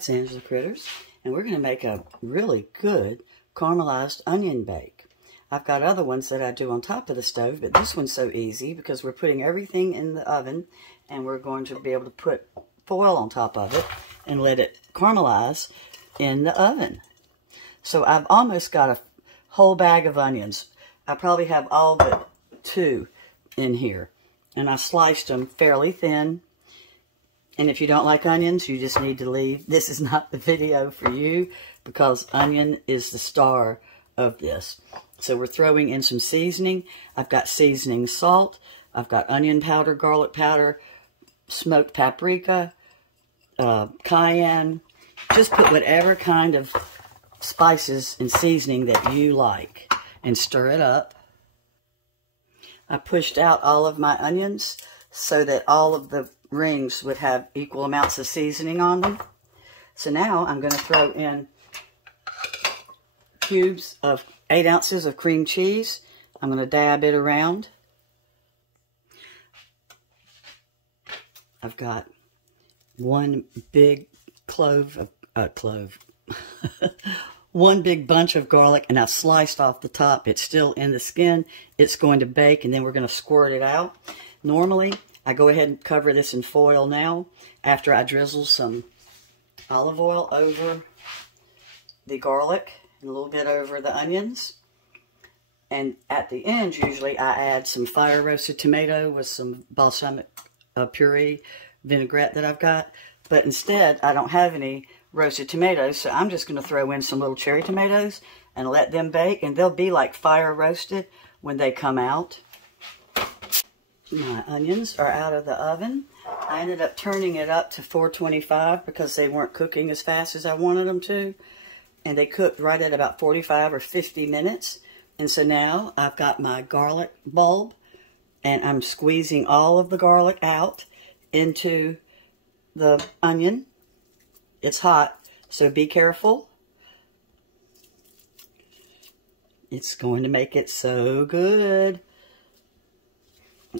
it's Angela Critters, and we're going to make a really good caramelized onion bake. I've got other ones that I do on top of the stove, but this one's so easy because we're putting everything in the oven, and we're going to be able to put foil on top of it and let it caramelize in the oven. So I've almost got a whole bag of onions. I probably have all but 2 in here, and I sliced them fairly thin. And if you don't like onions, you just need to leave. This is not the video for you because onion is the star of this. So we're throwing in some seasoning. I've got seasoning salt. I've got onion powder, garlic powder, smoked paprika, cayenne. Just put whatever kind of spices and seasoning that you like and stir it up. I pushed out all of my onions so that all of the rings would have equal amounts of seasoning on them. So now I'm going to throw in cubes of 8 ounces of cream cheese. I'm going to dab it around. I've got 1 big one big bunch of garlic, and I've sliced off the top. It's still in the skin. It's going to bake, and then we're going to squirt it out. Normally, I go ahead and cover this in foil now after I drizzle some olive oil over the garlic and a little bit over the onions. And at the end, usually I add some fire roasted tomato with some balsamic puree vinaigrette that I've got. But instead, I don't have any roasted tomatoes, so I'm just going to throw in some little cherry tomatoes and let them bake. And they'll be like fire roasted when they come out. My onions are out of the oven. I ended up turning it up to 425 because they weren't cooking as fast as I wanted them to. And they cooked right at about 45 or 50 minutes. And so now I've got my garlic bulb, and I'm squeezing all of the garlic out into the onion. It's hot, so be careful. It's going to make it so good.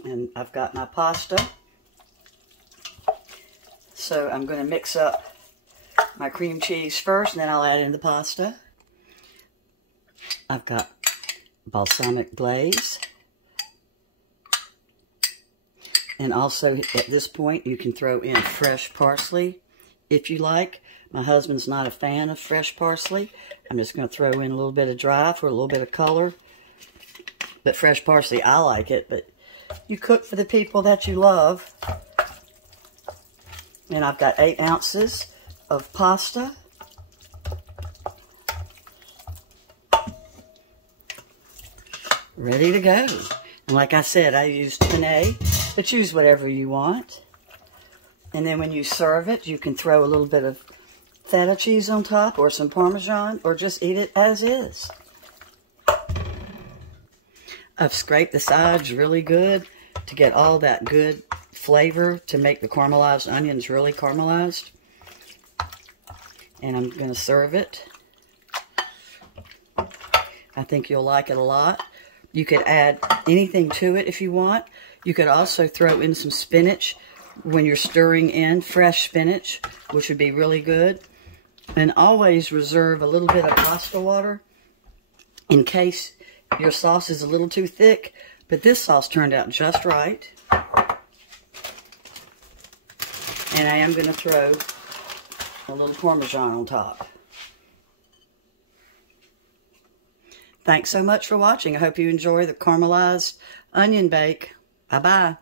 And I've got my pasta. So I'm going to mix up my cream cheese first, and then I'll add in the pasta. I've got balsamic glaze. And also, at this point, you can throw in fresh parsley if you like. My husband's not a fan of fresh parsley. I'm just going to throw in a little bit of dry for a little bit of color. But fresh parsley, I like it, but you cook for the people that you love. And I've got 8 ounces of pasta. Ready to go. And like I said, I used penne, but use whatever you want. And then when you serve it, you can throw a little bit of feta cheese on top or some Parmesan, or just eat it as is. I've scraped the sides really good to get all that good flavor to make the caramelized onions really caramelized. And I'm going to serve it. I think you'll like it a lot. You could add anything to it if you want. You could also throw in some spinach when you're stirring in fresh spinach, which would be really good. And always reserve a little bit of pasta water in case your sauce is a little too thick, but this sauce turned out just right. And I am going to throw a little Parmesan on top. Thanks so much for watching. I hope you enjoy the caramelized onion bake. Bye-bye.